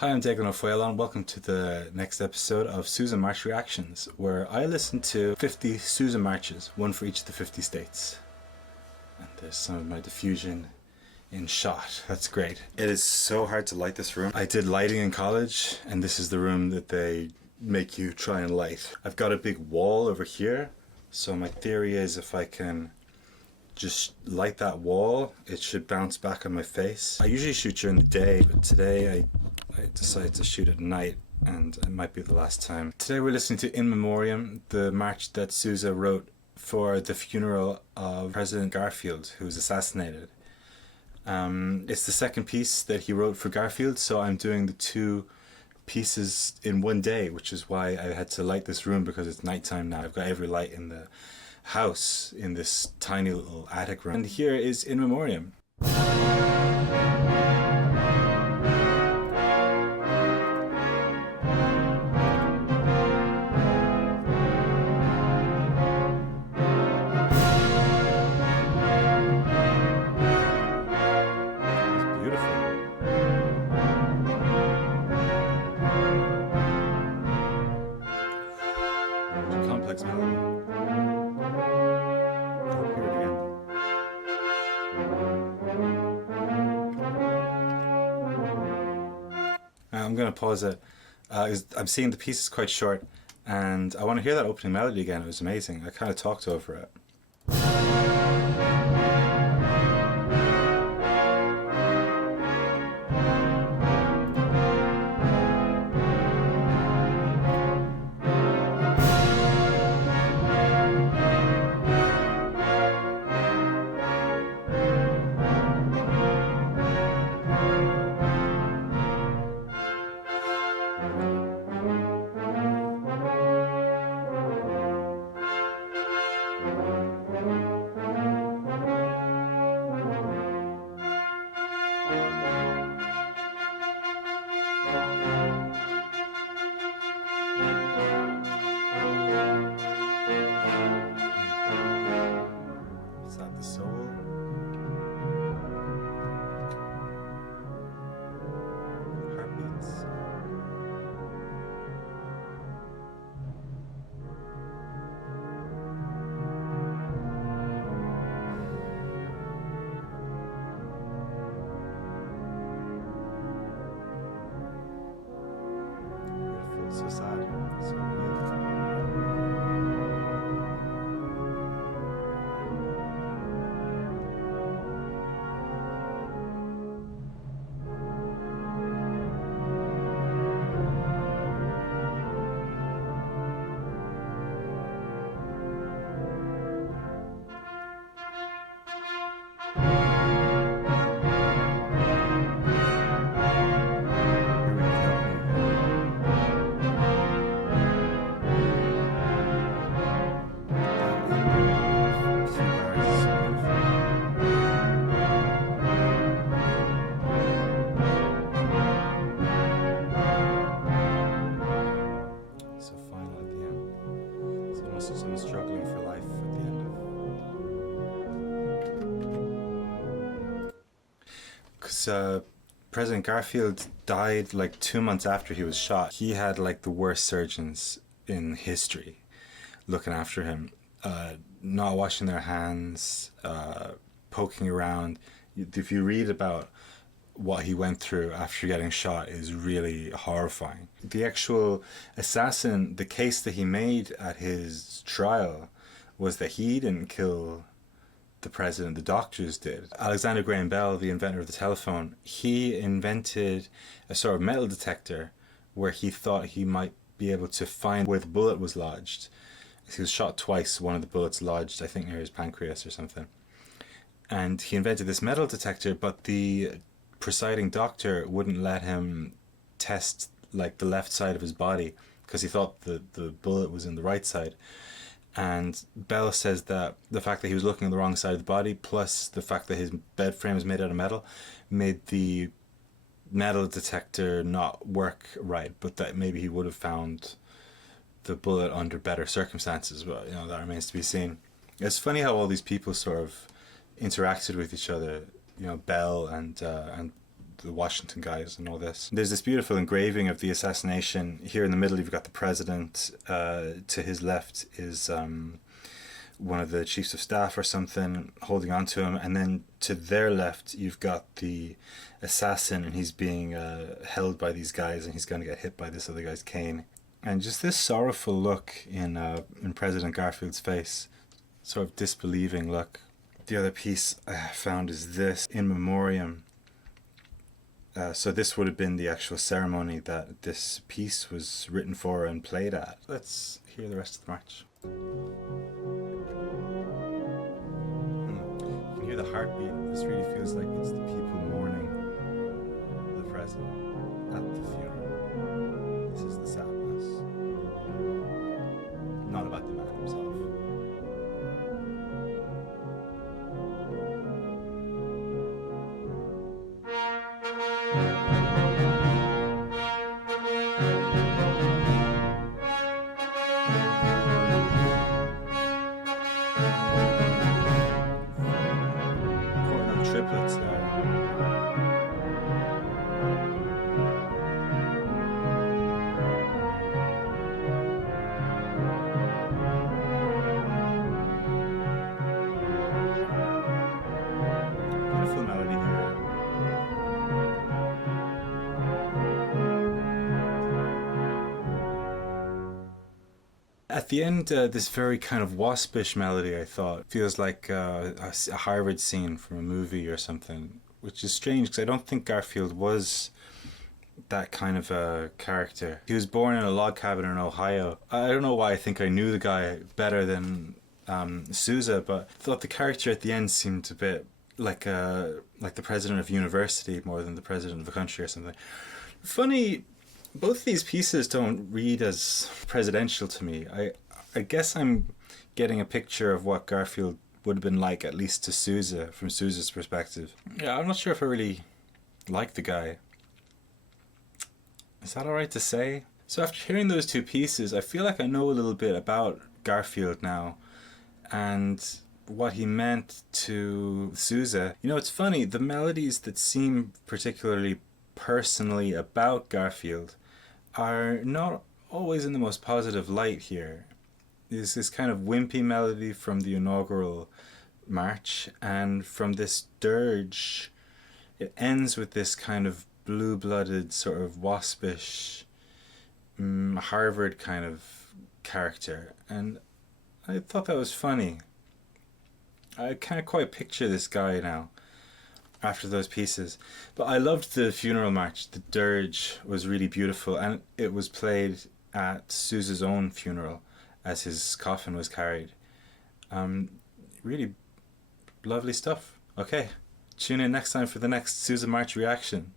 Hi, I'm Déaglin of Faoláin. Welcome to the next episode of Sousa March Reactions, where I listen to 50 Sousa marches, one for each of the 50 states. And there's some of my diffusion in shot. That's great. It is so hard to light this room. I did lighting in college, and this is the room that they make you try and light. I've got a big wall over here, so my theory is if I can just light that wall, it should bounce back on my face. I usually shoot during the day, but today I decided to shoot at night, and it might be the last time. Today we're listening to In Memoriam, the march that Sousa wrote for the funeral of President Garfield, who was assassinated. It's the second piece that he wrote for Garfield, so I'm doing the two pieces in one day, which is why I had to light this room, because it's nighttime now. I've got every light in the house in this tiny little attic room. And here is In Memoriam. Complex melody. Hear it again. I'm going to pause it. I'm seeing the piece is quite short, and I want to hear that opening melody again. It was amazing. I kind of talked over it. Is that the soul? Heartbeats. Beautiful, so sad, so real. Someone struggling for life at the end of. Because President Garfield died like 2 months after he was shot. He had like the worst surgeons in history looking after him, not washing their hands, poking around. If you read about what he went through after getting shot is really horrifying. The actual assassin, the case that he made at his trial was that he didn't kill the president, the doctors did. Alexander Graham Bell, the inventor of the telephone, he invented a sort of metal detector where he thought he might be able to find where the bullet was lodged. He was shot twice, one of the bullets lodged, I think, near his pancreas or something. And he invented this metal detector, but the presiding doctor wouldn't let him test like the left side of his body because he thought the bullet was in the right side. And Bell says that the fact that he was looking at the wrong side of the body, plus the fact that his bed frame is made out of metal, made the metal detector not work right, but that maybe he would have found the bullet under better circumstances. But that remains to be seen. It's funny how all these people sort of interacted with each other. Bell and the Washington guys and all this. There's this beautiful engraving of the assassination. Here in the middle you've got the president. To his left is one of the chiefs of staff or something holding on to him, and then to their left you've got the assassin, and he's being held by these guys, and he's going to get hit by this other guy's cane. And just this sorrowful look in President Garfield's face, sort of disbelieving look. The other piece I found is this, in memoriam. So this would have been the actual ceremony that this piece was written for and played at. Let's hear the rest of the march. You can hear the heartbeat. This really feels like it's the people mourning the president at the funeral. This is the sadness. Not about the man himself. Triplets there. Beautiful melody here. At the end, this very kind of waspish melody, I thought, feels like a Harvard scene from a movie or something, which is strange because I don't think Garfield was that kind of a character. He was born in a log cabin in Ohio. I don't know why I think I knew the guy better than Sousa, but I thought the character at the end seemed a bit like the president of a university more than the president of a country or something. Funny. Both these pieces don't read as presidential to me. I guess I'm getting a picture of what Garfield would have been like, at least to Sousa, from Sousa's perspective. Yeah, I'm not sure if I really like the guy. Is that alright to say? So after hearing those two pieces, I feel like I know a little bit about Garfield now and what he meant to Sousa. You know, it's funny, the melodies that seem particularly personally about Garfield are not always in the most positive light here. There's this kind of wimpy melody from the inaugural march, and from this dirge it ends with this kind of blue-blooded sort of waspish Harvard kind of character, and I thought that was funny. I can't quite picture this guy now after those pieces, but I loved the funeral march. The dirge was really beautiful, and it was played at Sousa's own funeral as his coffin was carried. Really lovely stuff. Okay, tune in next time for the next Sousa March reaction.